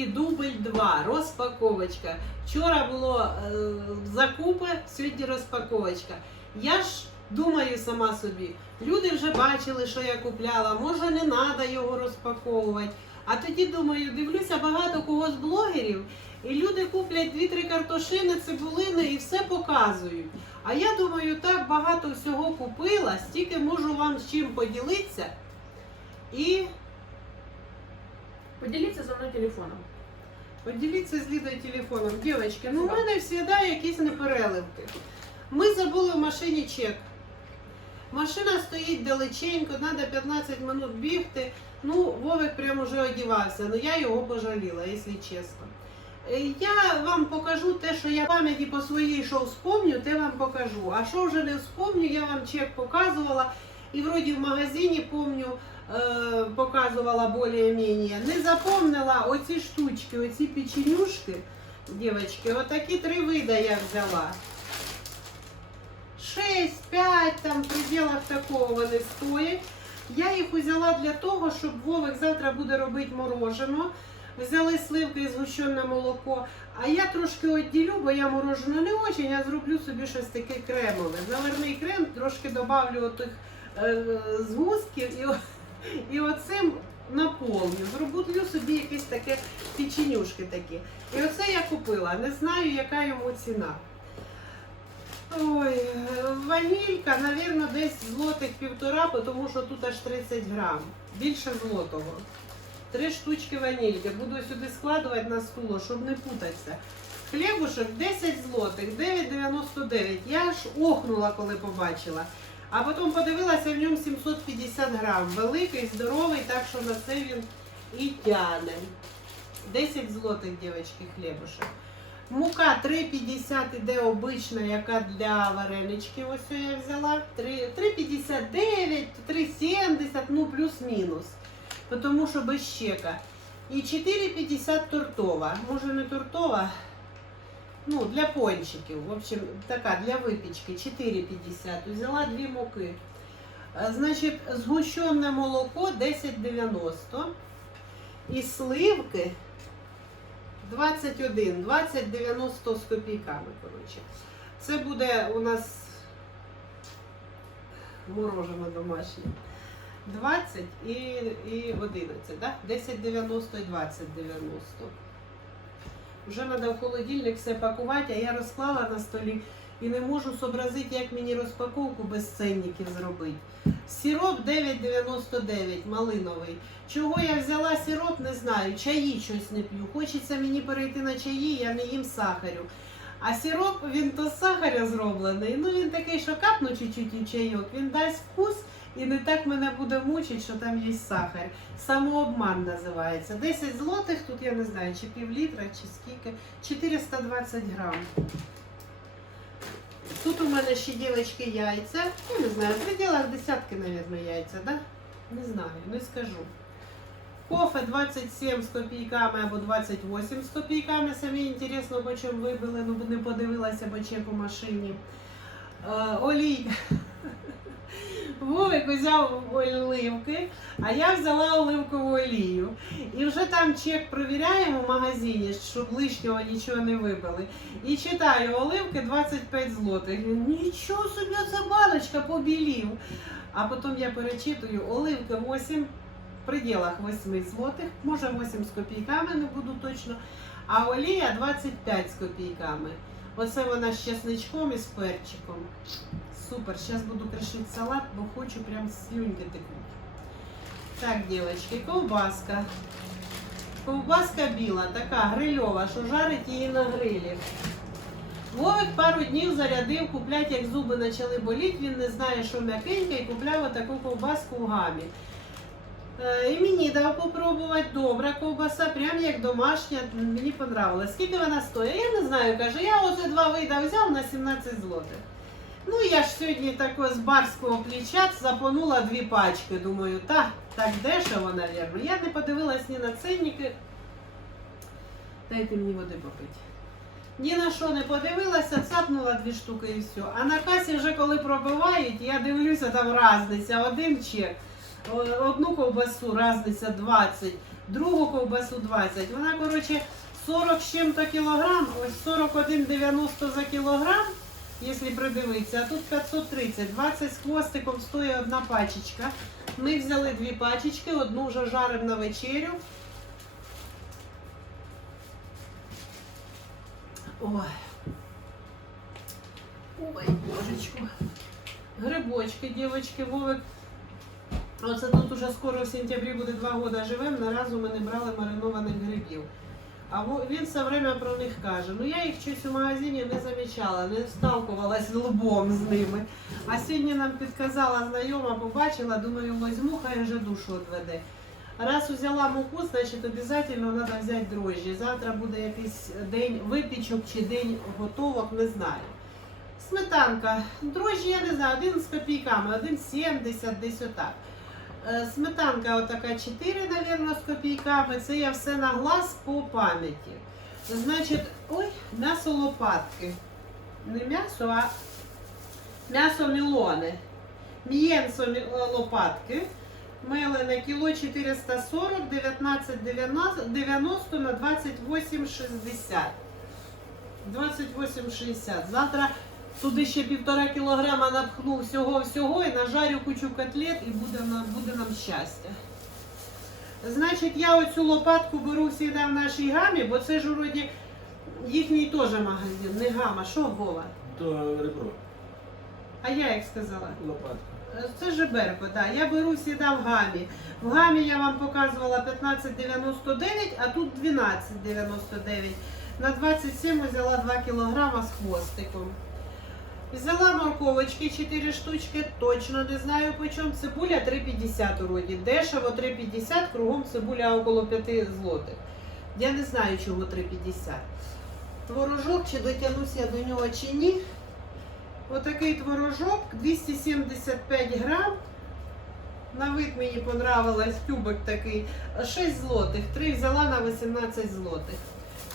І дубль 2, розпаковочка. Вчора було е, закупи, сьогодні розпаковочка. Я ж думаю сама собі, люди вже бачили, що я купляла, може не треба його розпаковувати. А тоді думаю, дивлюся багато кого з блогерів, і люди куплять 2-3 картошини, цибулини і все показують. А я думаю, так багато всього купила, стільки можу вам з чим поділитися. І Поділіться зі мною телефоном. поділіться з Лідою телефоном. Дівчатки, ну в мене завжди якісь непереливки. Ми забули в машині чек. Машина стоїть далеченько, треба 15 минут бігти. Ну, Вовик прямо вже одівався, але я його пожаліла, якщо чесно. Е, Я вам покажу те, що я пам'яті по своїй що вспомню, те вам покажу. А що вже не вспомню, я вам чек показувала. І вроді в магазині, помню, е, показувала більш-менш. Не запомнила оці штучки, оці печенюшки, дівчатки, отакі три вида я взяла. 6, 5, там в пределах такого вони стоять. Я їх взяла для того, щоб Вовик завтра буде робити морожено. Взяли сливки і згущене молоко. А я трошки відділю, бо я морожено не дуже, я зроблю собі щось таке кремове. Заварний крем, трошки додавлю отих е, згустків і, о- і оцим наповню. Зроблю собі якісь таке печенюшки такі. І оце я купила. Не знаю, яка йому ціна. Ой, ванілька, напевно, десь злотих півтора, тому що тут аж 30 грам. Більше злотого. Три штучки ванільки. Буду сюди складувати на стуло, щоб не путатися. Хлібушек 10 злотих, 9,99. Я аж охнула, коли побачила. А потім подивилася, в ньому 750 грам. Великий, здоровий, так що на це він і тяне. 10 злотих, дівчатки, хлібушек. Мука 3,50 іде обична, яка для варенички. Ось я взяла. 3,59, 3,70, ну плюс-мінус. Тому що без щека. І 4,50 тортова. Може не тортова. Ну, для пончиків. В общем, така для випічки. 4,50. Взяла дві муки. Е, Значить, згущене молоко 10,90. І сливки 21, 20,90 з копійками, коротше. Це буде у нас морожене домашнє. 20 і, і 11, да? 10,90 і 20,90. Вже треба в холодильник все пакувати, а я розклала на столі і не можу зобразити, як мені розпаковку без ценників зробити. Сироп 9,99 малиновий. Чого я взяла сироп, не знаю. Чаї щось не п'ю. Хочеться мені перейти на чаї, я не їм сахарю. А сироп, він то з сахаря зроблений. Ну він такий, що капну чуть-чуть і чайок, він дасть вкус і не так мене буде мучити, що там є сахар. Самообман називається. 10 злотих, тут я не знаю, чи пів літра, чи скільки. 420 грам. Тут у мене ще дівчатки яйця. Я не знаю, в пределах десятки, мабуть, яйця, да? Не знаю, не скажу. Кофе 27 з копійками або 28 з копійками. Самі інтересно, по чому вибили, ну не подивилася по чеку машині. Е, Вовик взяв оливки, а я взяла оливкову олію. І вже там чек провіряємо в магазині, щоб лишнього нічого не вибили. І читаю, оливки 25 злотих. Нічого собі ця баночка побілів. А потім я перечитую, оливки 8 в пределах 8 злотих, може 8 з копійками, не буду точно. А олія 25 з копійками. Оце вона з чесничком і з перчиком. Супер, зараз буду кришити салат, бо хочу прям слюньки текуть. Так, дівчатки, ковбаска. Ковбаска біла, така грильова, що жарить її на грилі. Вовик пару днів зарядив, куплять, як зуби почали боліти, він не знає, що м'якеньке, і купляв отаку ковбаску в гамі. Е, І мені дав попробувати добра ковбаса, прям як домашня, мені понравилось. Скільки вона стоїть? Я не знаю, каже, я оце два вида взяв на 17 злотих. Ну, я ж сьогодні тако з барського плеча запонула дві пачки. Думаю, так, так дешево, навірно. Я не подивилась ні на ценники. Дайте мені води попити. Ні на що не подивилася, цапнула дві штуки і все. А на касі вже коли пробивають, я дивлюся, там різниця, один чек. Одну ковбасу разниця 20, другу ковбасу 20. Вона, коротше, 40 з чим-то кілограм, ось 41,90 за кілограм, якщо придивитися, а тут 530, 20 з хвостиком стоїть одна пачечка. Ми взяли дві пачечки, одну вже жаримо на вечерю. Ой. Ой, божечку. Грибочки, дівчатки, Вовик. Оце тут уже скоро в сентябрі буде два роки живемо, ні разу ми не брали маринованих грибів. А він все время про них каже. Ну я їх щось у магазині не замічала, не сталкувалась лбом з ними. А сьогодні нам підказала знайома, побачила, думаю, возьму, хай вже душу відведе. Раз взяла муку, значить обов'язково треба взяти дрожжі. Завтра буде якийсь день випічок чи день готовок, не знаю. Сметанка. Дрожжі, я не знаю, один з копійками, 1,70, десь отак. Е, Сметанка отака 4, мабуть, з копійками. Це я все на глаз по пам'яті. Значить, ой, м'ясо лопатки. Не м'ясо, а м'ясо мілони. М'єнсо е, лопатки. Мелене кіло 440, 19,90 на 28,60. 28,60. Завтра туди ще півтора кілограма напхну всього-всього і нажарю кучу котлет і буде, нам- буде нам щастя. Значить, я оцю лопатку беру завжди в нашій гамі, бо це ж вроді їхній теж магазин, не гама. Що Вова? То ребро, А я як сказала? лопатка. Це Жеберко, да. Я беру завжди в гамі. В гамі я вам показувала 15,99, а тут 12,99. На 27 взяла 2 кілограма з хвостиком. Взяла морковочки 4 штучки, точно не знаю по. Цибуля 3,50 уроді. Дешево 3,50, кругом цибуля около 5 злотих. Я не знаю, чого 3,50. Творожок, чи дотягнусь я до нього чи ні. Отакий творожок 275 грам. На вид мені понравилось тюбик такий. 6 злотих. 3 взяла на 18 злотих.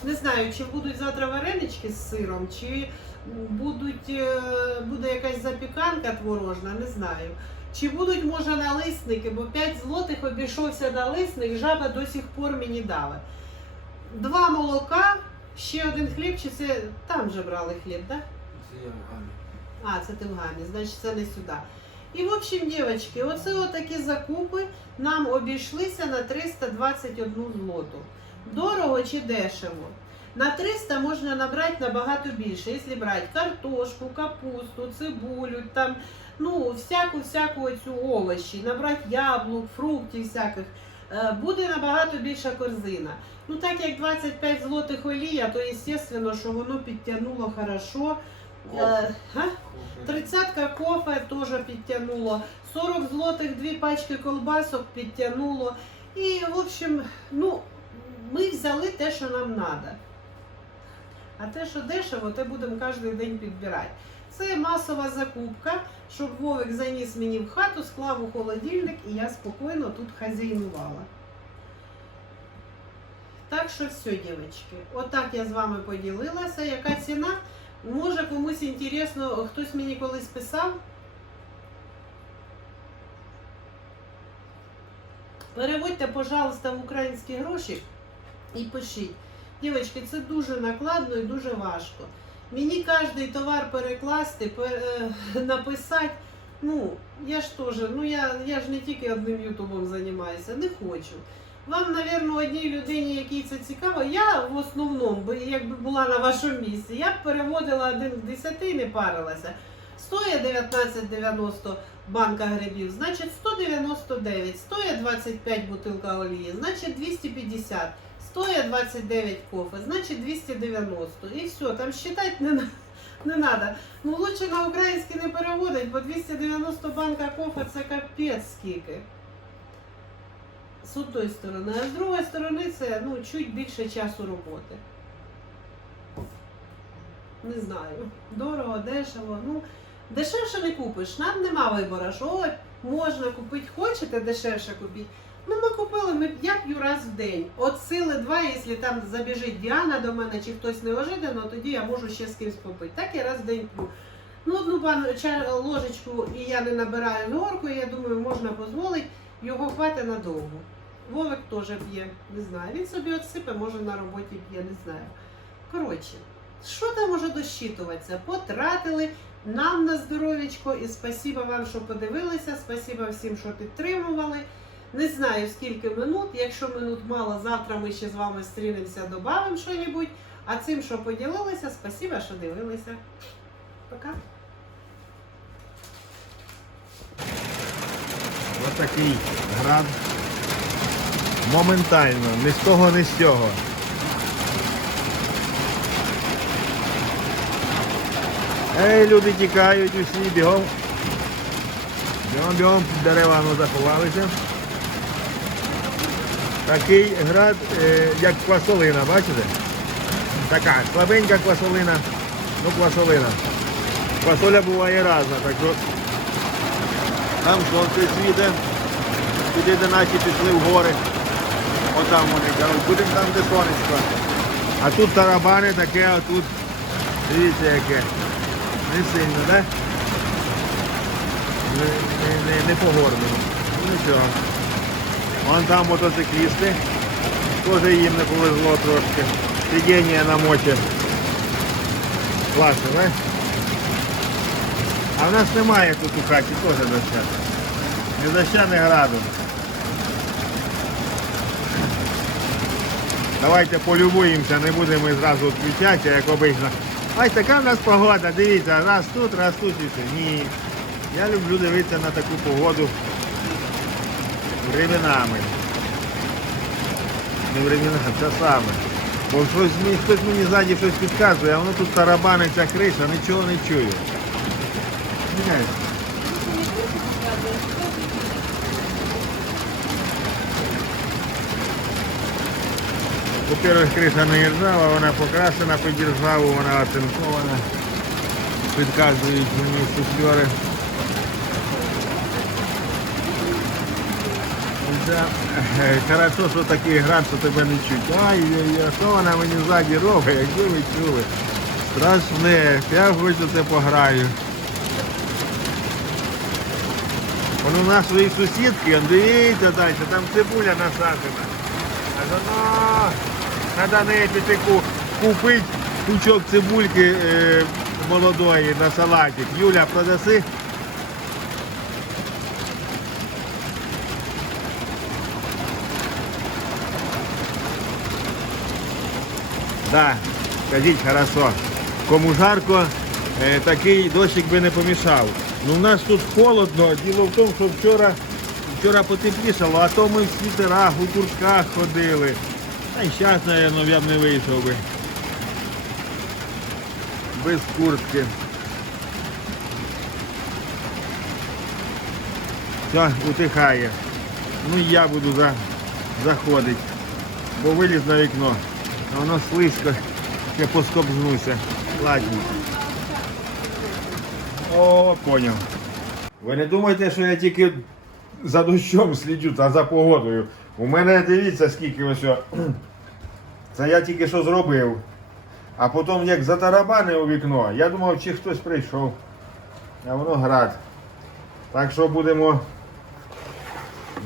Не знаю, чи будуть завтра варенички з сиром, чи будуть, е, буде якась запіканка творожна, не знаю. Чи будуть, може, налисники, бо 5 злотих обійшовся налисник, жаба до сих пор мені дала. Два молока, ще один хліб, чи це там же брали хліб, так? Да? Це я в гамі. А, це ти в гамі, значить це не сюди. І в общем, дівчатки, оце отакі закупи нам обійшлися на 321 злоту. Дорого чи дешево? На 300 можна набрати набагато більше, якщо брати картошку, капусту, цибулю, там, ну, всяку-всяку цю овочі, набрати яблук, фруктів всяких, е, буде набагато більша корзина. Ну так як 25 злотих олія, то звісно, що воно підтягнуло хорошо. Е? Тридцятка кофе теж підтягнуло. 40 злотих дві пачки колбасок підтягнуло. І, в общем, ну, ми взяли те, що нам треба. А те, що дешево, те будемо кожен день підбирати. Це масова закупка, щоб Вовик заніс мені в хату, склав у холодильник і я спокійно тут хазяйнувала. Так що все, дівчатки, отак я з вами поділилася. Яка ціна? Може комусь інтересно, хтось мені колись писав. Переводьте, пожалуйста, в українські гроші і пишіть. Дівчатки, це дуже накладно і дуже важко. Мені кожний товар перекласти, пер- е, написати. Ну, я ж теж, ну я, я ж не тільки одним ютубом займаюся, не хочу. Вам, напевно, одній людині, якій це цікаво, я в основному, якби була на вашому місці, я б переводила один з десяти і не парилася. Стоїть 19,90 банка грибів, значить 199, стоїть 25 бутилка олії, значить 250, стоїть 29 кофе, значить 290. І все, там считати не, не треба. Ну лучше на український не переводить, бо 290 банка кофе це капець скільки. З одної сторони, а з другої сторони це ну, чуть більше часу роботи. Не знаю. Дорого, дешево. Ну, дешевше не купиш. Нам нема вибору, що можна купити, хочете дешевше купити. Ну, ми купили, ми, я п'ю раз в день. От сили два, якщо там забіжить Діана до мене чи хтось неожиданно, тоді я можу ще з кимось попити. Так я раз в день п'ю. Ну, одну пан, ложечку і я не набираю горку, і я думаю, можна дозволити. його хватить надовго. Вовик теж п'є, не знаю. Він собі отсипе, може на роботі п'є, не знаю. Коротше, що там може дощитуватися? Потратили нам на здоров'ячко і спасіба вам, що подивилися. Спасіба всім, що підтримували. Не знаю скільки минут. Якщо минут мало, завтра ми ще з вами зустрінемося, додамо щось. А цим, що поділилися, спасіба, що дивилися. Пока. Ось такий град. Моментально, ні з того, ні з цього. Ей, люди тікають усі, бігом. Бігом, бігом, дерева ну, заховалися. Такий град, е, як квасолина, бачите? Така слабенька квасолина, ну квасолина. Квасоля буває різна, так що там сонце світе, туди де наші пішли в гори. Отам вони кажуть, будемо там, де сонечко. А тут тарабани таке, а тут дивіться яке. Не сильно, так? Не, не, не, не по. Ну нічого. Вон там мотоциклісти. Теж їм не повезло трошки. Сидіння на мочі. Класно, так? А в нас немає тут у хаті теж доща. Ні доща, ні граду. Давайте полюбуємося, не будемо зразу відключатися, як обично. Ось така в нас погода, дивіться, раз тут, раз тут і все. Ні. Я люблю дивитися на таку погоду временами. Не временами, саме. Бо щось, хтось мені ззаді щось підказує, а воно тут тарабаниться криша, нічого не чую. Міняється. Во-первых, криша не ржава, вона покрашена під ржаву, вона оцинкована. Підказують мені суфльори. Да. е, Хорошо, що такий град, що тебе не чуть. Ай, що вона мені ззаді робить, якби ви чули. Страшне, я хочу це пограю. Воно у нашої сусідки, он дивіться далі, там цибуля насаджена. А воно, треба неї піти ку- купити пучок цибульки е, молодої на салатик. Юля, продаси? Да, скажіть, хорошо. Кому жарко, е, такий дощик би не помішав. Ну в нас тут холодно. Діло в тому, що вчора, вчора потеплішало, а то ми в світерах, у куртках ходили. Та й зараз, мабуть, я б не вийшов би. Без куртки. Все, утихає. Ну і я буду за, заходити. Бо виліз на вікно. А воно слизько, я поскобзнуся. Ладно. О, поняв. Ви не думайте, що я тільки за дощом сліджу та за погодою. У мене дивіться, скільки ось. Це я тільки що зробив. А потім як затарабанив у вікно, я думав, чи хтось прийшов. А воно град. Так що будемо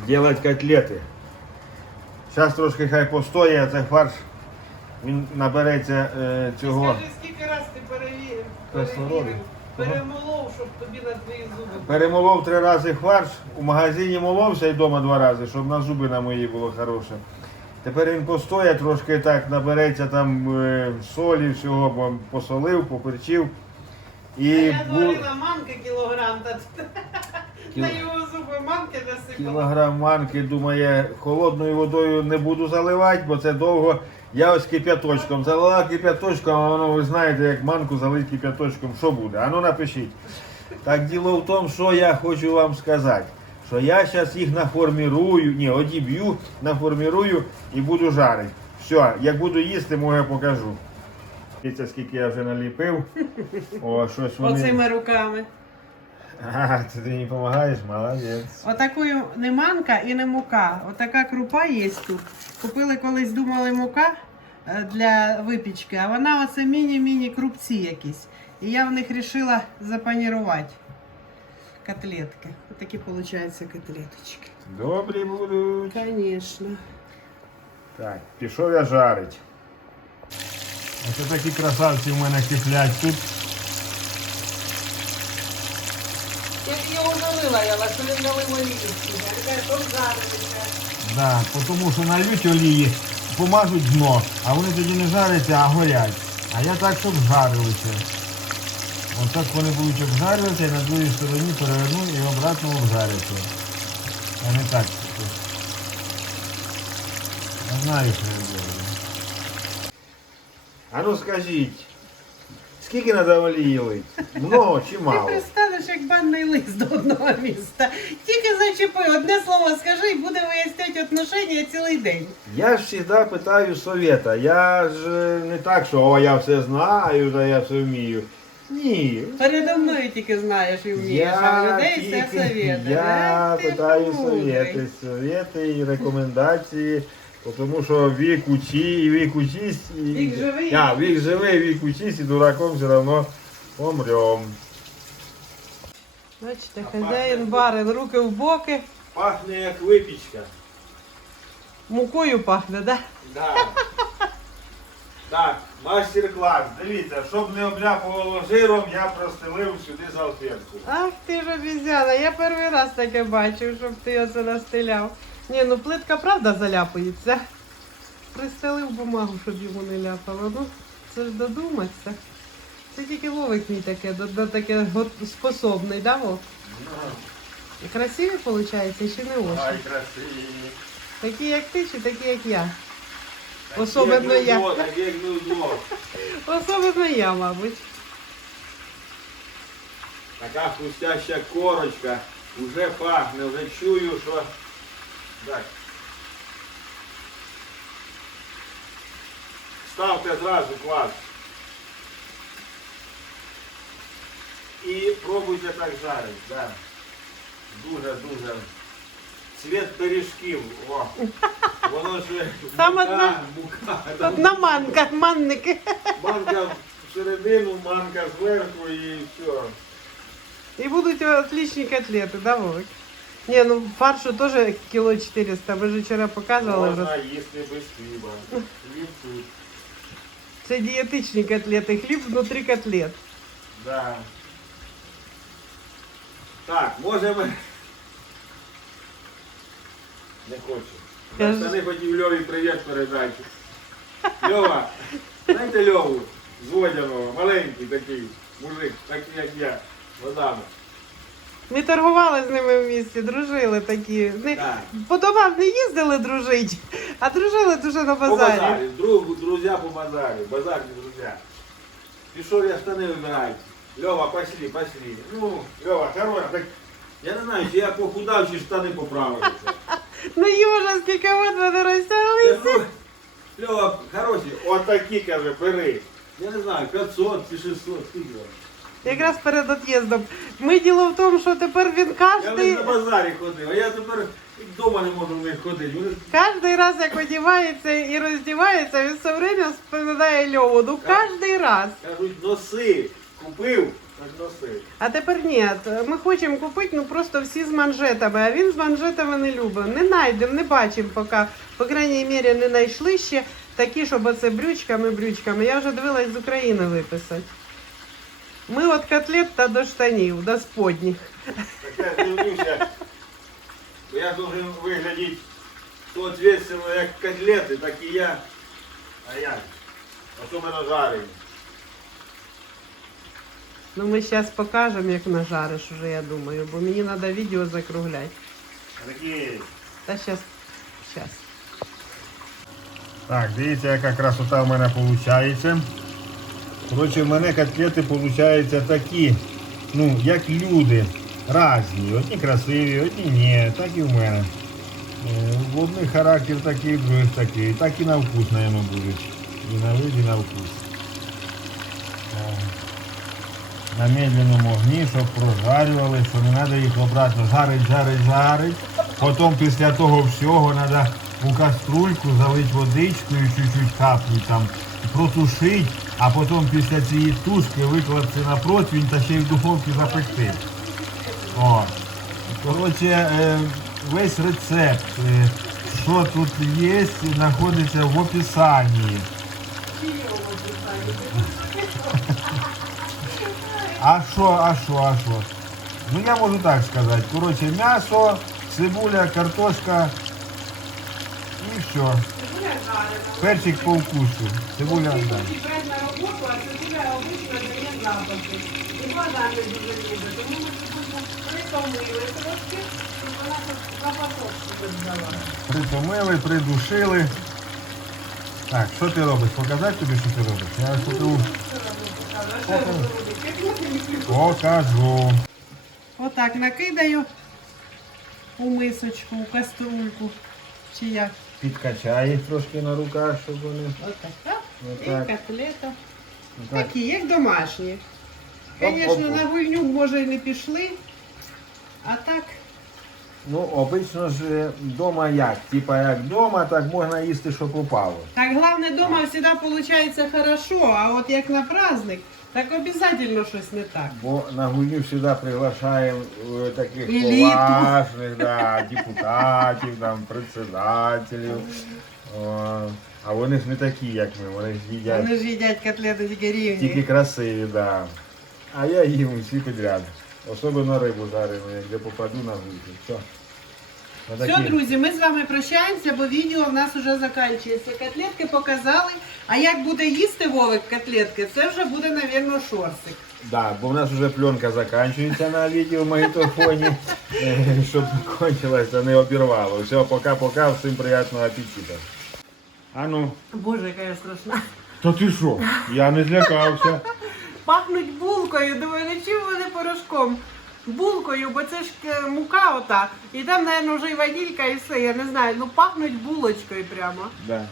робити котлети. Зараз трошки хай постоє, а це фарш. Він набереться е, цього. Скажи, скільки раз ти перевірив, Кислороду. перевірив, перемолов, щоб тобі на твої зуби. Перемолов три рази фарш, у магазині моловся і вдома два рази, щоб на зуби на мої було хороше. Тепер він постоє трошки так, набереться там е, солі, всього бо посолив, поперчив. І Я бу- зварила манки кілограм, та Кіл- на його зуби манки насипала. кілограм манки, думає, холодною водою не буду заливати, бо це довго. Я ось кип'яточком залила кип'яточком, а воно ви знаєте, як манку залить кип'яточком, що буде? Ану напишіть. Так діло в тому, що я хочу вам сказати. Що я зараз їх наформірую, ні, одіб'ю, наформірую і буду жарити. Все, як буду їсти, може покажу. Дивіться, скільки я вже наліпив. О, щось вони. Оцими руками. Ага, це ти мені допомагаєш, молодець. Отакою не манка і не мука. Отака крупа є тут. Купили колись, думали, мука е, для випічки, а вона оце міні-міні крупці якісь. І я в них вирішила запанірувати котлетки. такі получаються котлеточки. Добрі будуть. Конечно. Так, пішов я жарить. Ось такі красавці в мене киплять тут. Я ж його налила, я вас не налила олію. Я кажу, щоб жарилися. Да, тому що нальють олії, помажуть дно, а вони тоді не жаряться, а горять. А я так, щоб жарилися. Отак вони будуть обжарюватися і на другій стороні переверну і обратно обжаряться. А не так. Я знаю, що я роблю. А ну скажіть, скільки олії? Много чи Ти мало? пристанеш як банний лист до одного міста. Тільки зачепи, одне слово скажи і буде виясняти отношення цілий день. Я ж завжди питаю совета. Я ж е, не так, що о, я все знаю, та я все вмію. Ні. Передо мною тільки знаєш і вмієш, а в людей все тільки- совєти. Я питаю совєти, совєти і рекомендації, тому що вік учи, і вік учись. І... Вік живий. А, вік живий, вік учись, і дураком все одно помрем. Бачите, хазяїн барин, руки в боки, Пахне як випічка. мукою пахне, да? Да. Так, мастер-клас. Дивіться, щоб не обляпувало жиром, я простелив сюди салфетку. Ах ти ж обізяна, я перший раз таке бачив, щоб ти оце настеляв. Ні, ну плитка правда заляпається. Пристелив бумагу, щоб йому не ляпало. Ну, це ж додуматися. Це тільки Вовик мій таке, до, до таке способний, да, Вов? І красиві, виходить, чи не Ай, очень? красиві. Такі, як ти, чи такі, як я? Особливо я. такі, як нудо. Особливо я, мабуть. Така хрустяща корочка. Уже пахне, вже чую, що. Так. Ставте зразу квас. І пробуйте так жарити. Да. Дуже, дуже. Цвіт пиріжків. О. Воно ж Там мука, одна- мука. там Одна манка, манники. Манка всередину, манка зверху і все. І будуть отличні котлети, да, Вовик? Ні, ну фаршу теж кіло 400, ви ж вчора показували Можна вже. їсти без хліба. Хліб тут. Це дієтичні котлети, хліб внутрі котлет. Да. Так, може ми. Не хочу. Кажи. За штани хотів Льові привіт передати. Льова, знаєте Льову з Водяного, маленький такий мужик, такий як я, водами. Ми торгували з ними в місті, дружили такі. Не, Так. по домам не їздили дружити, а дружили дуже на По базарі. базарі, друг, друзья по базарі, базарні друзья. Пішов я штани вибирати. Льова, пошли, пошли. Ну, Льова, хорош, так я не знаю, чи я похудав, чи штани поправилися. Ну Южа, скільки от вони розтяглися. ну, Льова, хороші, отакі, каже, бери. Я не знаю, 500 чи 600, скільки. Якраз перед от'їздом. Ми діло в тому, що тепер він Я кожний, на базарі ходив, а я тепер вдома не можу в них ходити. Вони кожний раз, як одівається і роздівається, він все время вспоминає Льову. Ну кожний раз. кажуть, носи, купив, так носи. А тепер ні, ми хочемо купити, ну просто всі з манжетами, а він з манжетами не любить. Не знайдемо, не бачимо поки. По крайній мірі не знайшли ще такі, щоб оце брючками, брючками. Я вже дивилась з України виписати. Ми от котлет та до штанів, до сподніх. Так я дивлюся, бо я должен виглядати соответственно, як котлети, так і я. А як? Особливо жарені. Ну ми зараз покажемо, як нажариш уже, я думаю, бо мені треба відео закругляти. Такі. Та зараз, зараз. Так, дивіться, яка красота в мене виходить. Коротше, в мене котлети виходять такі, ну, як люди, різні. Одні красиві, одні ні, так і в мене. Е, В одних характер такий, в других такий. Так і на вкус, мабуть, будуть. І на вид, і на вкус. Е, На медленному огні, щоб прожарювали, що не треба їх обратно жарить, жарить, жарить. Потім після того всього треба у каструльку залити водичкою, чуть-чуть каплю там, протушити, а потім після цієї тушки викласти на противень та ще й в духовці запекти. О. Коротше, е, весь рецепт, е, що тут є, знаходиться в описанні. А що, а що, а що? Ну я можу так сказати. Коротше, м'ясо, цибуля, картошка і все. Перчик по вкусу. Цибуля, Всі да. хочуть брати на роботу, а цибуля обично дає запахи. І вода не дуже любить. Тому ми сьогодні притомили трошки, щоб вона тут запасок собі. Притомили, придушили. Так, що ти робиш? Показати тобі, що ти робиш? Я ось покажу. А що робити? Як Покажу. Отак накидаю у мисочку, у каструльку. Чи як? Підкачай їх трошки на руках, щоб вони. Отак, так? І котлета. отак. Такі, як домашні. Оп, Звісно, оп. на гульню, може, і не пішли. А так, Ну, обично ж вдома як? Типа як вдома, так можна їсти, що попало. так головне, вдома завжди виходить хорошо, а от як на праздник, так обов'язково щось не так. Бо на гульню завжди приглашаємо е, таких Еліту. поважних, да, депутатів, там, председателів. О, а вони ж не такі, як ми, вони ж їдять Вони ж їдять котлети тільки рівні. тільки красиві, да. А я їм усі підряд. Особливо рибу жарену, як де попаду на гульку. Все. Все, друзі, ми з вами прощаємося, бо відео в нас вже закінчується. Котлетки показали. А як буде їсти Вовик котлетки, це вже буде, мабуть, шорсик. Да, бо в нас вже пленка закінчується на відеомагнітофоні, е, щоб кончилося, не обірвало. Все, пока-пока, всім приємного апетиту. А ну, Боже, яка я страшна. то ти що? Я не злякався. Пахнуть булкою, думаю, не чим вони порошком. Булкою, бо це ж е, мука ота. І там, мабуть, вже і ванілька, і все, я не знаю. Ну пахнуть булочкою прямо. Да.